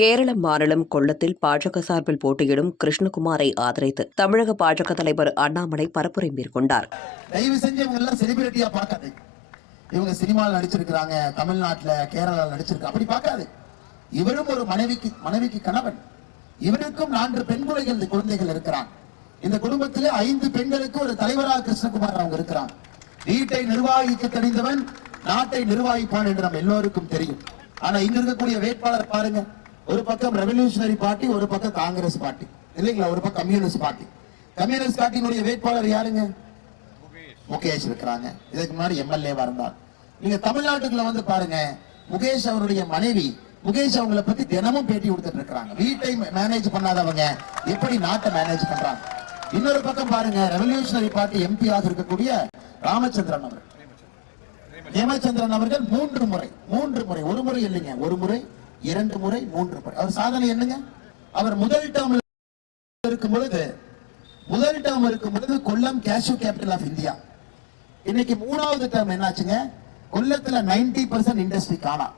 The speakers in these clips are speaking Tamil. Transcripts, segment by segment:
கேரள மாநிலம் கொல்லத்தில் பாஜக சார்பில் போட்டியிடும் கிருஷ்ணகுமாரை ஆதரித்து தமிழக பாஜக தலைவர் அண்ணாமலை பரப்புரை மேற்கொண்டார். தயவு செஞ்சு இவங்க எல்லாம் செலிபிரிட்டியா பார்க்காது. இவங்க சினிமாவில் நடிச்சிருக்கிறாங்க, தமிழ்நாட்டில் கேரளாவில் நடிச்சிருக்காங்க, அப்படி பார்க்காது. இவரும் ஒரு மனைவிக்கு கணவன். இவருக்கும் 4 பெண் குழந்தைகள் இருக்கிறாங்க. இந்த குடும்பத்திலே 5 பெண்களுக்கு ஒரு தலைவராக கிருஷ்ணகுமார் அவங்க இருக்கிறாங்க. வீட்டை நிர்வாகிக்க தெரிந்தவன் நாட்டை நிர்வாகிப்பான் என்று நம்ம எல்லோருக்கும் தெரியும். ஆனா இங்க இருக்கக்கூடிய வேட்பாளர் பாருங்க, ஒரு பக்கம் ரெவல்யூஷனரி பார்ட்டி, ஒரு பக்கம் காங்கிரஸ் பார்ட்டி இல்லைங்களா, ஒரு பக்கம் கம்யூனிஸ்ட் பார்ட்டி. கம்யூனிஸ்ட் பார்ட்டியினுடைய வேட்பாளர் யாருங்க? முகேஷ் இருக்கிறாங்க. இதுக்கு முன்னாடி எம்எல்ஏவா இருந்தார். நீங்க தமிழ்நாட்டுக்குள்ள வந்து பாருங்க, முகேஷ் அவருடைய மனைவி முகேஷ் அவங்களை பத்தி தினமும் பேட்டி கொடுத்துட்டு இருக்காங்க. வீட்டை மேனேஜ் பண்ணாதவங்க எப்படி நாட்டை மேனேஜ் பண்றாங்க. இன்னொரு பக்கம் பாருங்க, ரெவல்யூஷனரி பார்ட்டி எம்பியாக இருக்கக்கூடிய ராமச்சந்திரன் அவர்கள், ஹேமச்சந்திரன் அவர்கள் 3 முறை, ஒரு முறை இல்லைங்க, ஒரு முறை, 2 முறை, 3 முறை. அவர் சாதனை என்னங்க? அவர் முதல் டேர்ம் இருக்கும் பொழுது Kollam cashew capital of India. இன்னைக்கு 3வது டேர்ம் என்னாச்சுங்க? கொல்லத்துல 90% இண்டஸ்ட்ரி காணா.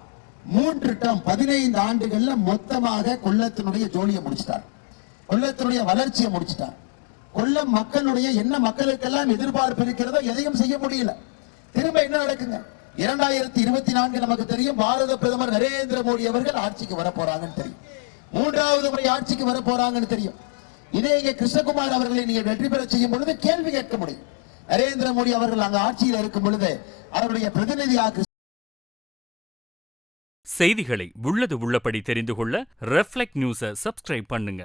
3 டேர்ம் 15 ஆண்டுகள்ல மொத்தமாக கொல்லத்தினுடைய ஜோலியை முடிச்சிட்டார், கொல்லத்தினுடைய வளர்ச்சியை முடிச்சிட்டார். கொல்லம் மக்களுடைய என்ன மக்களுக்கெல்லாம் எதிர்பார்ப்பு இருக்கிறதோ எதையும் செய்ய முடியல. திரும்ப என்ன நடக்குங்க? 2024 நமக்கு தெரியும், பாரத பிரதமர் நரேந்திர மோடி அவர்கள் ஆட்சிக்கு வர போறாங்கன்னு தெரியும். 3வது முறை ஆட்சிக்கு வர போறாங்கன்னு தெரியும். இதே கிருஷ்ணகுமார் அவர்களை நீங்க வெற்றி பெற செய்யும் பொழுது கேள்வி கேட்க முடியும். நரேந்திர மோடி அவர்கள் அங்க ஆட்சியில் இருக்கும் பொழுது அவருடைய பிரதிநிதியாக. செய்திகளை உள்ளது உள்ளபடி தெரிந்து கொள்ள ரெஃப்ளெக்ட் நியூஸை சப்ஸ்கிரைப் பண்ணுங்க.